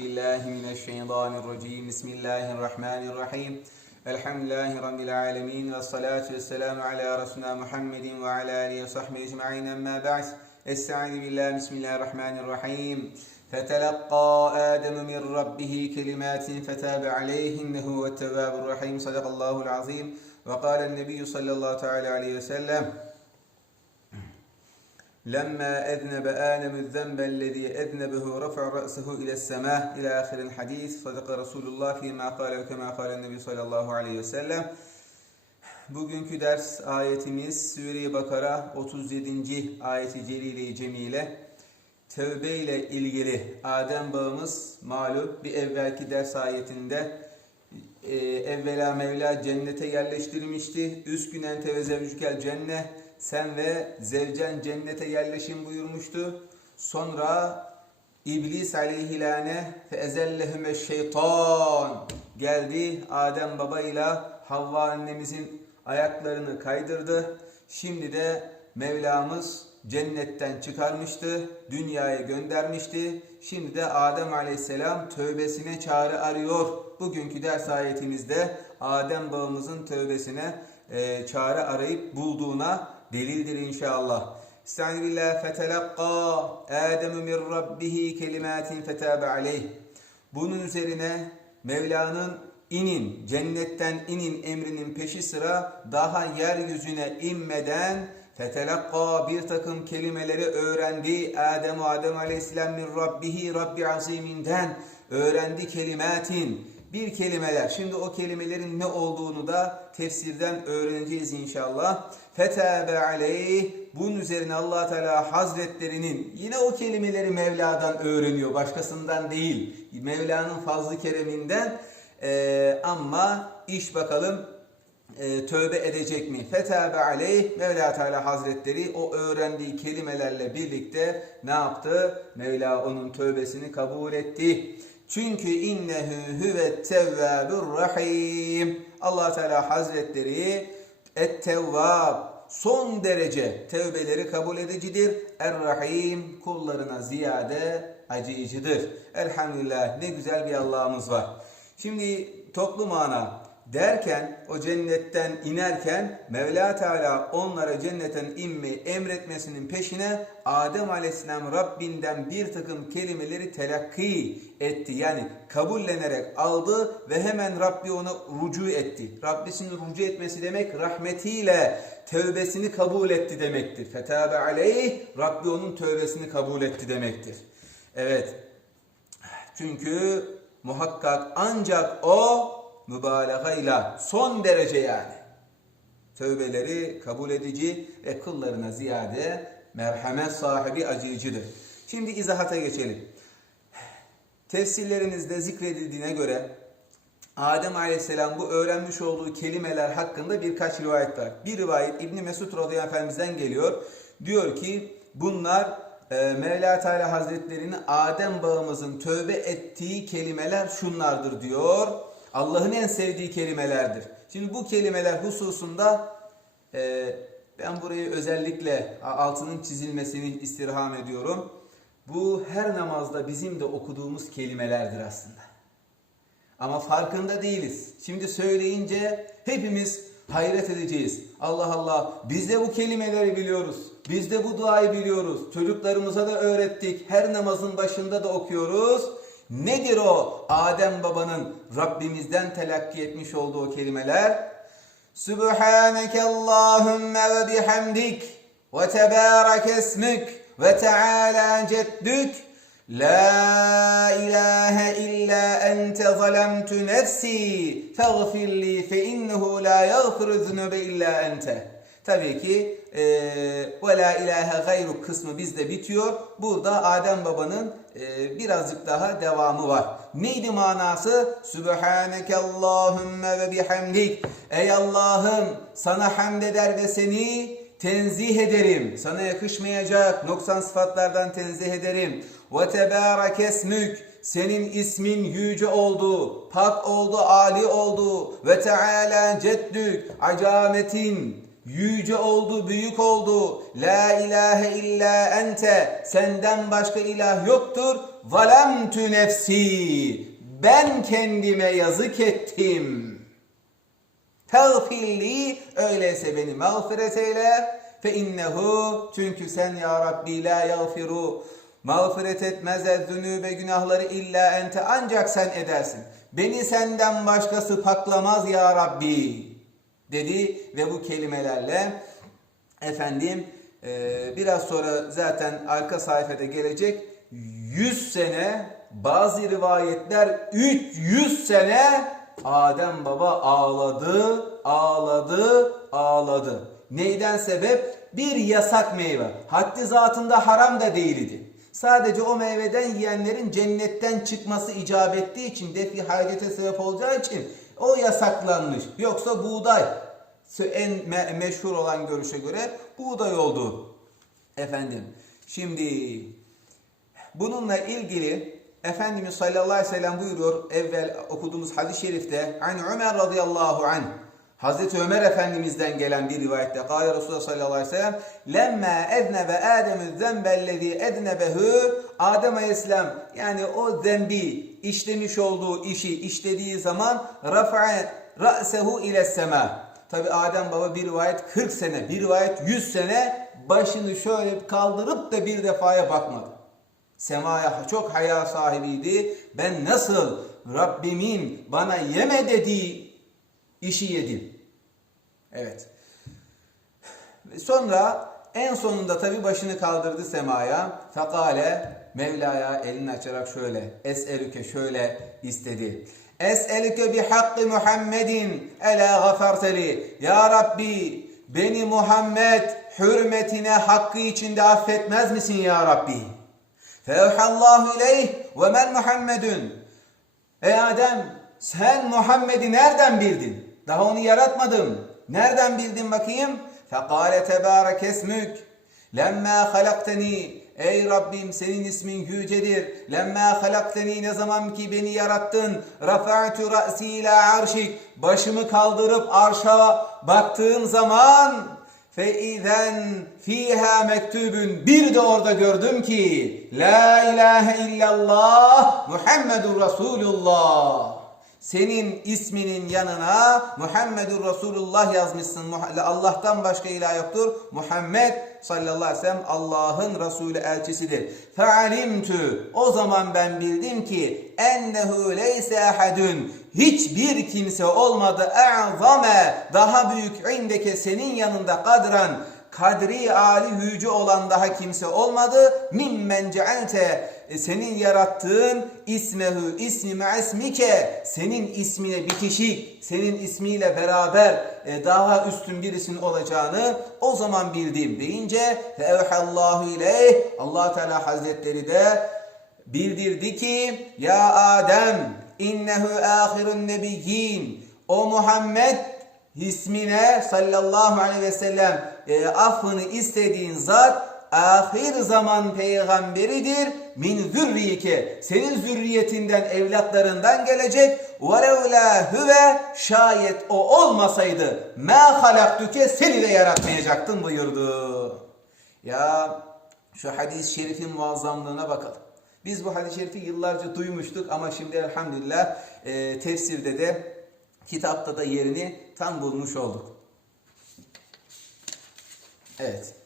بالله من الشيطان الرجيم. بسم الله الرحمن الرحيم. الحمد لله رب العالمين والصلاة والسلام على رسولنا محمد وعلى آله وصحبه أجمعين. أما بعد استعين بالله بسم الله الرحمن الرحيم. فتلقى آدم من ربه كلمات فتاب عليه إنه هو التواب الرحيم. صدق الله العظيم. وقال النبي صلى الله تعالى عليه وسلم لما أذنب آدم الذنب الذي أذنبه رفع رأسه إلى السماء إلى آخر الحديث صدق رسول الله فيما قال وكما قال النبي صلى الله عليه وسلم Bugünkü ders ayetimiz Sure-i Bakara 37. ayeti celile-i cemile Tevbe ile ilgili Adem bağımız malum bir evvelki ders ayetinde e, evvela Mevla cennete yerleştirmişti. Üskün ente ve zevcükel cennet sen ve zevcen cennete yerleşin buyurmuştu. Sonra İblis aleyhilane fe ezellehüme şeytan geldi Adem babayla Havva annemizin ayaklarını kaydırdı. Şimdi de Mevlamız cennetten çıkarmıştı, dünyaya göndermişti. Şimdi de Adem aleyhisselam tövbesine çare arıyor. Bugünkü ders ayetimizde Adem bağımızın tövbesine e, çare arayıp bulduğuna delildir inşallah. Estaizu billah fetelakka Adem min rabbihi kelimatin fetabe aleyh. Bunun üzerine Mevla'nın inin, cennetten inin emrinin peşi sıra daha yeryüzüne inmeden fetelakka bir takım kelimeleri öğrendi. Adem Adem aleyhisselam min rabbihi Rabbi aziminden öğrendi kelimatin bir kelimeler. Şimdi o kelimelerin ne olduğunu da tefsirden öğreneceğiz inşallah. Fetabe aleyh. Bunun üzerine allah Teala Hazretlerinin yine o kelimeleri Mevla'dan öğreniyor. Başkasından değil. Mevla'nın fazlı kereminden. Ee, ama iş bakalım e, tövbe edecek mi? Fetabe aleyh. Mevla Teala Hazretleri o öğrendiği kelimelerle birlikte ne yaptı? Mevla onun tövbesini kabul etti. Çünkü innehu huve tevvabur rahim. Allah Teala Hazretleri et-tevvab son derece tevbeleri kabul edicidir. Er-rahim kullarına ziyade acıyıcıdır. Elhamdülillah ne güzel bir Allah'ımız var. Şimdi toplu mana derken o cennetten inerken Mevla Teala onlara cennetten inmeyi emretmesinin peşine Adem Aleyhisselam Rabbinden bir takım kelimeleri telakki etti. Yani kabullenerek aldı ve hemen Rabbi ona rucu etti. Rabbisinin rucu etmesi demek rahmetiyle tövbesini kabul etti demektir. Fetabe aleyh Rabbi onun tövbesini kabul etti demektir. Evet. Çünkü muhakkak ancak o mübalağayla son derece yani tövbeleri kabul edici ve kıllarına ziyade merhamet sahibi acıyıcıdır. Şimdi izahata geçelim. Tefsirlerinizde zikredildiğine göre Adem Aleyhisselam bu öğrenmiş olduğu kelimeler hakkında birkaç rivayet var. Bir rivayet İbni Mesud radıyallahu efendimizden geliyor. Diyor ki bunlar e, Mevla Teala Hazretleri'nin Adem bağımızın tövbe ettiği kelimeler şunlardır diyor. Allah'ın en sevdiği kelimelerdir. Şimdi bu kelimeler hususunda e, ben burayı özellikle altının çizilmesini istirham ediyorum. Bu her namazda bizim de okuduğumuz kelimelerdir aslında. Ama farkında değiliz. Şimdi söyleyince hepimiz hayret edeceğiz. Allah Allah biz de bu kelimeleri biliyoruz. Biz de bu duayı biliyoruz. Çocuklarımıza da öğrettik. Her namazın başında da okuyoruz. Nedir o Adem babanın Rabbimizden telakki etmiş olduğu kelimeler? Sübhaneke Allahümme ve bihamdik ve tebarek esmük ve teala ceddük La ilahe illa ente zalemtu nefsi feğfir li fe innehu la yağfiru zunube illa ente. Tabii ki e, ve la ilahe gayru kısmı bizde bitiyor. Burada Adem babanın e, birazcık daha devamı var. Neydi manası? Sübhaneke Allahümme ve bihamdik. Ey Allah'ım sana hamd eder ve seni tenzih ederim. Sana yakışmayacak noksan sıfatlardan tenzih ederim. Ve tebarek esmük. Senin ismin yüce oldu, pak oldu, ali oldu. Ve teala ceddük. Acametin yüce oldu, büyük oldu. La ilahe illa ente. Senden başka ilah yoktur. Valemtü nefsi. Ben kendime yazık ettim. Tağfirli öyleyse beni mağfiret eyle. Fe innehu çünkü sen ya Rabbi la yağfiru mağfiret etmez zünübe günahları illa ente ancak sen edersin. Beni senden başkası paklamaz ya Rabbi dedi ve bu kelimelerle efendim e, biraz sonra zaten arka sayfada gelecek 100 sene bazı rivayetler 300 sene Adem baba ağladı, ağladı, ağladı. Neyden sebep? Bir yasak meyve. Haddi zatında haram da değildi. Sadece o meyveden yiyenlerin cennetten çıkması icap ettiği için defi hayrete sebep olacağı için o yasaklanmış. Yoksa buğday en me- meşhur olan görüşe göre buğday oldu. Efendim şimdi bununla ilgili Efendimiz sallallahu aleyhi ve sellem buyuruyor evvel okuduğumuz hadis-i şerifte An Ömer radıyallahu anh Hazreti Ömer Efendimiz'den gelen bir rivayette Kale Resulullah sallallahu aleyhi ve sellem Lemma eznebe Ademü zembellezi ednebehu Adem aleyhisselam yani o zembi işlemiş olduğu işi işlediği zaman rafa'a ra'sehu ile sema Tabi Adem baba bir rivayet 40 sene bir rivayet 100 sene başını şöyle kaldırıp da bir defaya bakmadı. Semaya çok haya sahibiydi. Ben nasıl Rabbimin bana yeme dediği işi yedim. Evet. Sonra en sonunda tabi başını kaldırdı semaya. Fekale Mevla'ya elini açarak şöyle es'elüke şöyle istedi. Es'elüke bi hakkı Muhammedin ela gaferteli. Ya Rabbi beni Muhammed hürmetine hakkı içinde affetmez misin ya Rabbi? Fevhallahu ileyh ve men Muhammedun. Ey Adem sen Muhammed'i nereden bildin? Daha onu yaratmadım. Nereden bildin bakayım? Fekale tebarek esmük. Lemma halakteni. Ey Rabbim senin ismin yücedir. Lemma halakteni ne zaman ki beni yarattın. Rafa'tu ra'si ila arşik. Başımı kaldırıp arşa baktığım zaman Fe'izen fiha mektubun bir de orada gördüm ki La ilahe illallah Muhammedur Resulullah senin isminin yanına Muhammedur Resulullah yazmışsın. Allah'tan başka ilah yoktur. Muhammed sallallahu aleyhi ve sellem Allah'ın Resulü elçisidir. Fealimtü o zaman ben bildim ki ennehu leyse ahadun hiçbir kimse olmadı e'zame daha büyük indeke senin yanında kadran kadri ali yüce olan daha kimse olmadı. Mimmen cealte senin yarattığın ismehu ismi ismike senin ismine bitişik senin ismiyle beraber e, daha üstün birisinin olacağını o zaman bildim deyince fe evhallahu ileyh Allah Teala Hazretleri de bildirdi ki ya Adem innehu ahirun nebiyyin o Muhammed ismine sallallahu aleyhi ve sellem e, affını istediğin zat ahir zaman peygamberidir min zürriyike senin zürriyetinden evlatlarından gelecek velevla huve şayet o olmasaydı ma halaktuke seni de yaratmayacaktım buyurdu. Ya şu hadis-i şerifin muazzamlığına bakalım. Biz bu hadis-i şerifi yıllarca duymuştuk ama şimdi elhamdülillah e, tefsirde de kitapta da yerini tam bulmuş olduk. Evet.